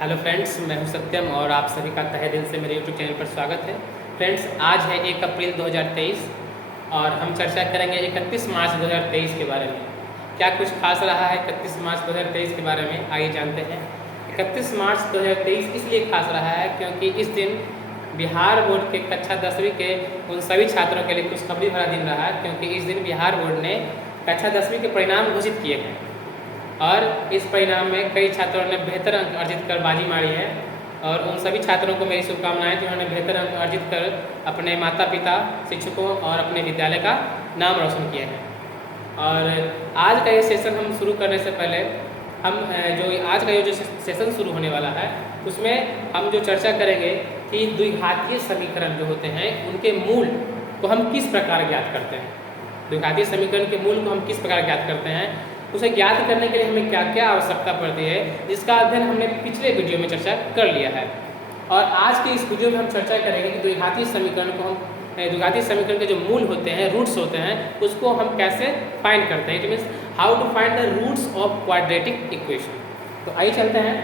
Hello friends, मैं हूं सत्यम और आप सभी का तहे दिल से मेरे यूट्यूब चैनल पर स्वागत है। फ्रेंड्स, आज है 1 अप्रैल 2023 और हम चर्चा करेंगे 31 मार्च 2023 के बारे में। क्या कुछ खास रहा है 31 मार्च 2023 के बारे में, आइए जानते हैं। 31 मार्च 2023 इसलिए खास रहा है क्योंकि इस दिन बिहार बोर्ड के कक्षा 10वीं के उन सभी छात्रों के लिए खुशखबरी भरा दिन रहा है, क्योंकि इस दिन बिहार बोर्ड ने कक्षा 10वीं के परिणाम घोषित किए हैं और इस परिणाम में कई छात्रों ने बेहतर अंक अर्जित कर बाजी मारी है। और उन सभी छात्रों को मेरी शुभकामनाएं जिन्होंने बेहतर अंक अर्जित कर अपने माता पिता, शिक्षकों और अपने विद्यालय का नाम रोशन किया है। और आज का ये सेशन हम शुरू करने से पहले हम आज का ये जो सेशन शुरू होने वाला है उसमें हम जो चर्चा करेंगे कि द्विघातीय समीकरण जो होते हैं उनके मूल को हम किस प्रकार ज्ञात करते हैं। द्विघातीय समीकरण के मूल को हम किस प्रकार ज्ञात करते हैं, उसे ज्ञात करने के लिए हमें क्या क्या आवश्यकता पड़ती है, जिसका अध्ययन हमने पिछले वीडियो में चर्चा कर लिया है। और आज के इस वीडियो में हम चर्चा करेंगे कि द्विघातीय समीकरण को हम द्विघातीय समीकरण के जो मूल होते हैं, रूट्स होते हैं, उसको हम कैसे फाइंड करते हैं। It means how to find the roots of quadratic equation. तो आइए चलते हैं।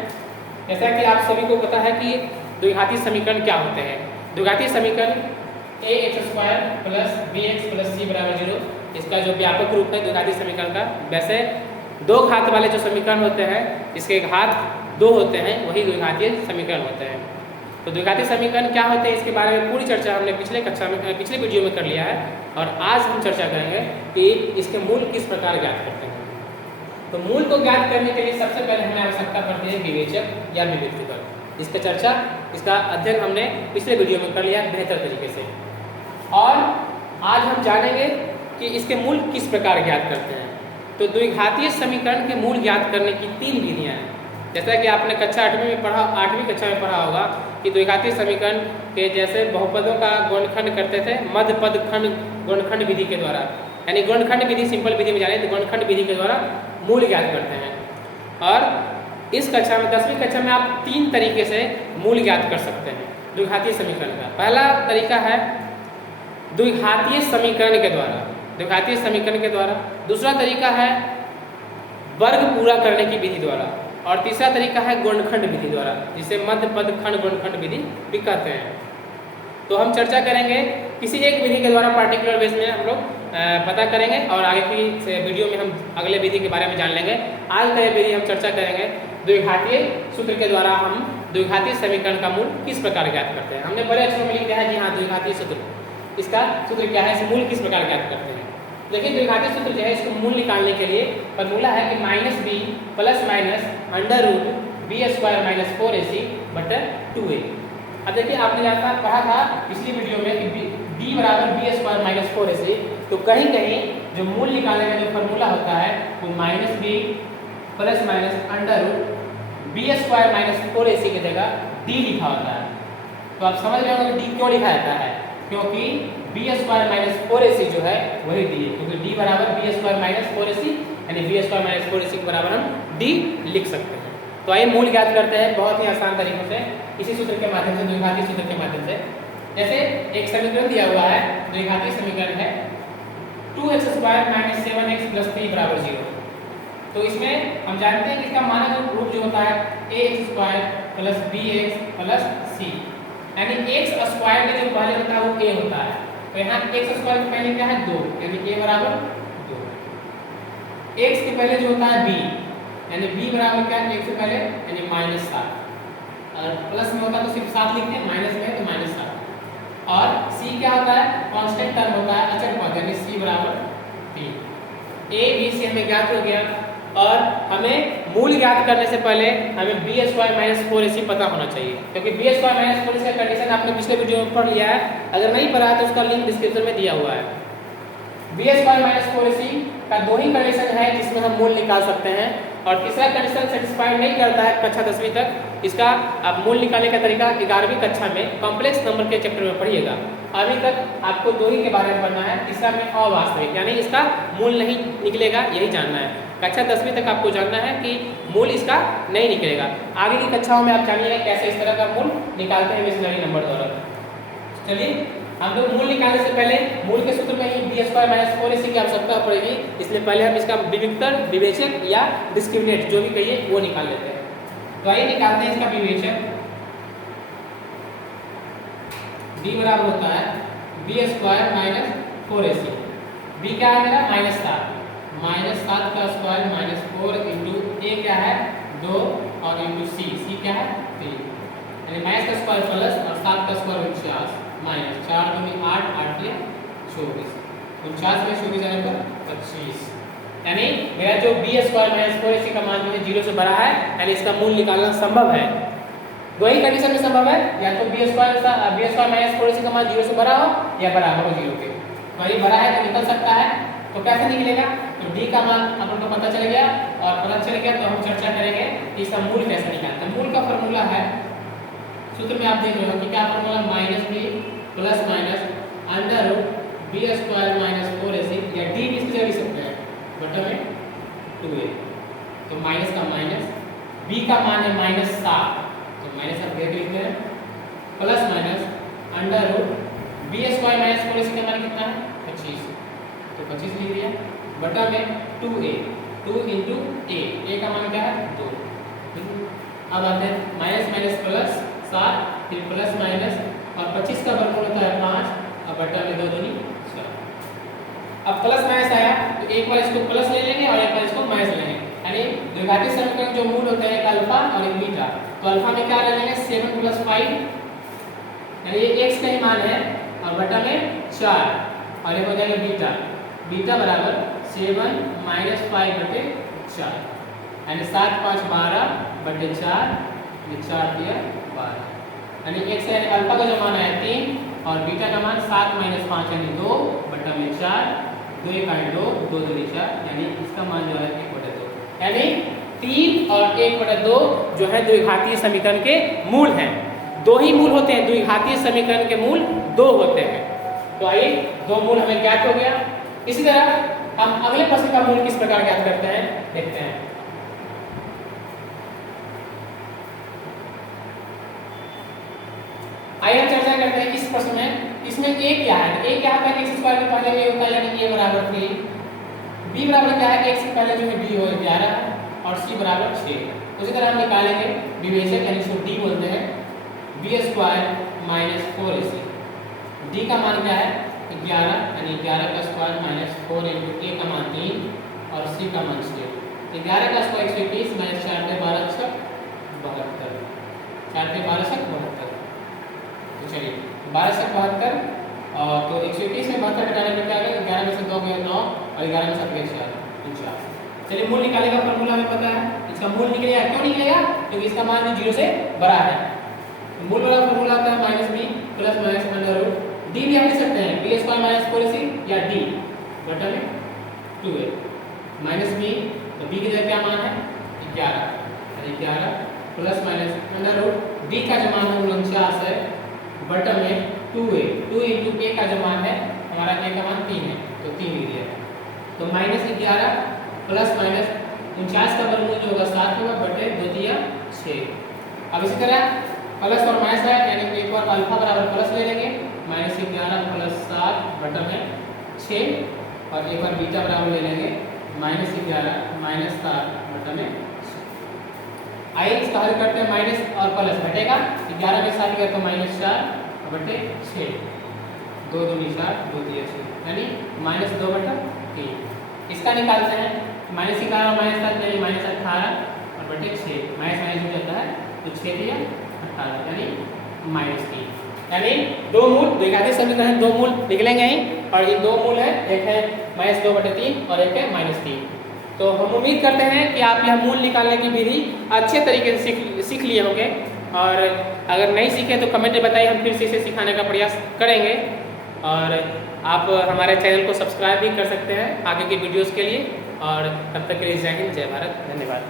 जैसा कि आप सभी को पता है कि द्विघातीय समीकरण क्या होते हैं। द्विघातीय समीकरण ax² plus bx plus c बराबर 0, इसका जो व्यापक रूप है द्विघातीय समीकरण का। वैसे दो घात वाले जो समीकरण होते हैं, इसके घात 2 होते हैं, वही द्विघातीय समीकरण होते हैं। तो द्विघातीय समीकरण क्या होते हैं इसके बारे में पूरी चर्चा हमने पिछले वीडियो में कर लिया है। और आज हम चर्चा करेंगे कि इसके मूल किस प्रकार ज्ञात करते हैं। तो मूल को ज्ञात करने के लिए सबसे पहले हमें आवश्यकता पड़ती है विवेचक या विवेक्तिकर। इसका अध्ययन हमने पिछले वीडियो में कर लिया है बेहतर तरीके से। और आज हम जानेंगे कि इसके मूल किस प्रकार ज्ञात करते हैं। तो द्विघातीय समीकरण के मूल ज्ञात करने की 3 विधियां हैं। जैसा कि आपने कक्षा 8वीं कक्षा में पढ़ा होगा कि द्विघातीय समीकरण के जैसे बहुपदों का गुणनखंड करते थे मध्य पद खंड गुणनखंड विधि के द्वारा, यानी गुणनखंड विधि सिंपल विधि में जाने तो गुणनखंड विधि के द्वारा मूल ज्ञात करते हैं। और इस कक्षा में 10वीं कक्षा में आप 3 तरीके से मूल ज्ञात कर सकते हैं द्विघातीय समीकरण का। पहला तरीका है द्विघातीय समीकरण के द्वारा, दूसरा तरीका है वर्ग पूरा करने की विधि द्वारा, और तीसरा तरीका है गुणनखंड विधि द्वारा, जिसे मध्य पद खंड गुणनखंड विधि भी कहते हैं। तो हम चर्चा करेंगे किसी एक विधि के द्वारा पार्टिकुलर बेस में हम लोग पता करेंगे और आगे की वीडियो में हम अगले विधि के बारे में जान लेंगे। आज का ये विधि हम चर्चा करेंगे द्विघातीय सूत्र के द्वारा हम द्विघातीय समीकरण का मूल किस प्रकार ज्ञात करते हैं। हमने बड़े अक्षरों में लिख दिया है कि हाँ द्विघातीय सूत्र, इसका सूत्र क्या है, इस मूल किस प्रकार ज्ञात करते हैं। देखिए द्विघातीय सूत्र जो है इसको मूल निकालने के लिए फॉर्मूला है कि -b plus minus under root b² minus 4ac बटा 2a। अब देखिए आपने जैसा पढ़ा था पिछली वीडियो में कि b बराबर b² माइनस 4ac, तो कहीं कहीं जो मूल निकालने का जो फॉर्मूला होता है वो -b plus minus under root b² minus 4ac की जगह d लिखा होता है। तो आप समझ रहे होंगे कि d क्यों लिखा जाता है, क्योंकि b² माइनस 4ac जो है वही d है, क्योंकि d बराबर b² माइनस 4ac, यानी b² माइनस 4ac के बराबर हम d लिख सकते हैं। तो आइए मूल ज्ञात करते हैं बहुत ही आसान तरीकों से, इसी सूत्र के माध्यम से, द्विघातीय सूत्र के माध्यम से। जैसे एक समीकरण दिया हुआ है, द्विघातीय समीकरण है 2x² माइनस 7x प्लस 3 बराबर 0। तो इसमें हम जानते हैं कि इसका मानक रूप जो होता है ax² plus bx plus c, यानी x² का जो पहले होता है वो a होता है। तो यहाँ x² के पहले क्या है 2, यानी a बराबर 2। x के पहले जो होता है b, यानी b बराबर क्या है x से पहले, यानी -7। और प्लस में होता है तो सिर्फ 7 लिखते हैं, माइनस में है तो -7। और c क्या होता है, कांस्टेंट टर्म होता है, अचर पद, यानी c बराबर 3। a b c हमें ज्ञात हो गया। और हमें मूल ज्ञात करने से पहले हमें b² माइनस 4ac पता होना चाहिए, क्योंकि b² माइनस 4ac का कंडीशन आपने पिछले वीडियो में पढ़ लिया है। अगर नहीं पढ़ा है तो उसका लिंक डिस्क्रिप्शन में दिया हुआ है। b² माइनस 4ac का 2 ही कंडीशन है जिसमें हम मूल निकाल सकते हैं, और तीसरा कंडीशन सेटिस्फाइड नहीं करता है कक्षा 10वीं तक। इसका आप मूल निकालने का तरीका 11वीं कक्षा में कॉम्प्लेक्स नंबर के चैप्टर में पढ़िएगा। अभी तक आपको 2 ही के बारे में पढ़ना है, तीसरा में अवास्तविक, यानी इसका मूल नहीं निकलेगा, यही जानना है। कक्षा 10वीं तक आपको जानना है कि मूल इसका नहीं निकलेगा। आगे की कक्षाओं में आप जानिएगा कैसे इस तरह का मूल निकालते हैं इमेजिनरी नंबर द्वारा। चलिए हम लोग मूल निकालने से पहले मूल के सूत्र में ही b² माइनस 4ac की आवश्यकता पड़ेगी, इसलिए पहले हम इसका विविक्तर, विवेचक या डिस्क्रिमिनेट जो भी कहिए वो निकाल लेते हैं। तो आइए निकालते हैं इसका विवेचक। b बराबर होता है b square minus 4ac। b क्या है मेरा -7 का स्क्वायर -4 इंटू a क्या है 2 और इंटू c क्या है 3, यानी माइनस का स्क्वायर प्लस और 7 का स्क्वायर 49 माइनस 4 दूनी 8 8 या 24, 49 में 24 आने पर 25, यानी मेरा जो b स्क्वायर माइनस 4ac का मान जो है 0 से बड़ा है, यानी इसका मूल निकालना संभव है। दो ही कंडीशन में संभव है, या तो b स्क्वायर माइनस 4ac का मान 0 से बड़ा हो या बराबर हो 0 के। तो ये बड़ा है तो निकल सकता है, तो कैसे निकलेगा? तो d का मान अपन को पता चल गया, और पता चल गया तो हम चर्चा करेंगे कि इसका मूल कैसे निकालते हैं। मूल का फॉर्मूला है, सूत्र में आप देख रहे हो कि क्या formula, -b plus minus under root b square minus 4ac, या d भी इसकी जगह लिख सकते हैं बटा में 2a। तो माइनस का माइनस, b का मान है -7 तो माइनस आप देख लिखते हैं, plus minus under root b square minus 4ac का मान कितना है 25, तो 25 लिख दिया बटा में 2a, 2 इंटू a का मान क्या है 2। अब आते हैं माइनस माइनस प्लस 7, फिर प्लस माइनस, और 25 का वर्गमूल होता है 5, और बटा में 2 दूनी 4। अब प्लस माइनस आया तो एक बार इसको प्लस ले लेंगे और एक बार इसको माइनस लेंगे, यानी द्विघाती समीकरण जो मूल होते हैं एक अल्फा और एक बीटा। तो अल्फा में क्या ले लेंगे 7 + 5, यानी ये x का ही मान है, और बटा में 4, और ये हो जाएगा बीटा, बीटा बराबर 7 - 5 बटे 4, यानी 7 × 5 = 12 बटे 4, ये 4 दिया 12, यानी x यानी अल्फा का जो मान है 3, और बीटा का मान 7 - 5 यानी 2 बटा में 4, 2 × 2 2 दूनी 4, यानी इसका मान जो है 1/2, यानी 3 और 1/2 जो है द्विघातीय समीकरण के मूल हैं। दो ही मूल होते हैं, द्विघातीय समीकरण के मूल 2 होते हैं। तो आइए 2 मूल हमें ज्ञात हो गया। इसी तरह हम अगले प्रश्न का मूल किस प्रकार ज्ञात करते हैं देखते हैं। आइए हम चर्चा करते हैं इस प्रश्न में। इसमें a क्या है? a क्या होता है? x स्क्वायर के पहले a होता है, यानी a बराबर 3। b बराबर क्या है? x से पहले जो है b हो 11 और c बराबर 6। उसी तरह हम निकालेंगे विवेचक, यानी इसको d बोलते हैं, b square minus 4ac। d का मान क्या है 11, यानी 11 का स्क्वायर माइनस 4 इंटू a का मान 3 और c का मान 6। 11 का स्क्वायर 121 माइनस 4 पे 12 × 72, 4 पे 12 × 72। तो चलिए 12 × 72, और तो 121 में 72 घटाने पर क्या आएगा? 11 में से 2 गए 9, और 11 में से 7 गए 4, 49। चलिए मूल निकालने का फॉर्मूला हमें पता है, इसका मूल निकलेगा। क्यों निकलेगा? क्योंकि इसका मान 0 से बड़ा है। मूल वाला फॉर्मूला आता है -b plus minus under root, d भी हम लिख सकते हैं b स्क्वायर माइनस 4ac या d बटा में 2a माइनस b, तो b की जगह क्या मान है 11, यानी 11 plus minus under root d का जो मान है 49 है बटा में 2a, 2 इंटू a का जो मान है हमारा a का मान 3 है, तो 3 लिख दिया। तो -11 प्लस माइनस 49 का वर्गमूल जो होगा 7 होगा बटे 2 दिया 6। अब इसी तरह प्लस और माइनस है, यानी एक बार अल्फा बराबर प्लस ले लेंगे, -11 प्लस 7 बटा में 6, और एक बार बीटा बराबर ले लेंगे -11 माइनस 7 बटा में 6। आइए इसका हल करते हैं। माइनस और प्लस घटेगा, 11 में 7 गया तो -4 बटे 6, 2 दूनी 4, 2 दिया 6, यानी -2 बटा 3। इसका निकालते हैं, -11 और -7 यानी -18 और बटे 6, माइनस हो जाता है तो 6 दिया 18, यानी -3। यानी 2 मूल द्विघाती समीकरण 2 मूल निकलेंगे ही, और ये 2 मूल है, एक है -2 बटे 3 और एक है -3। तो हम उम्मीद करते हैं कि आप यह मूल निकालने की विधि अच्छे तरीके से सीख लिए होंगे, और अगर नहीं सीखे तो कमेंट में बताइए, हम फिर से इसे सिखाने का प्रयास करेंगे। और आप हमारे चैनल को सब्सक्राइब भी कर सकते हैं आगे की वीडियोज़ के लिए। और तब तक के लिए जय हिंद, जय भारत, धन्यवाद।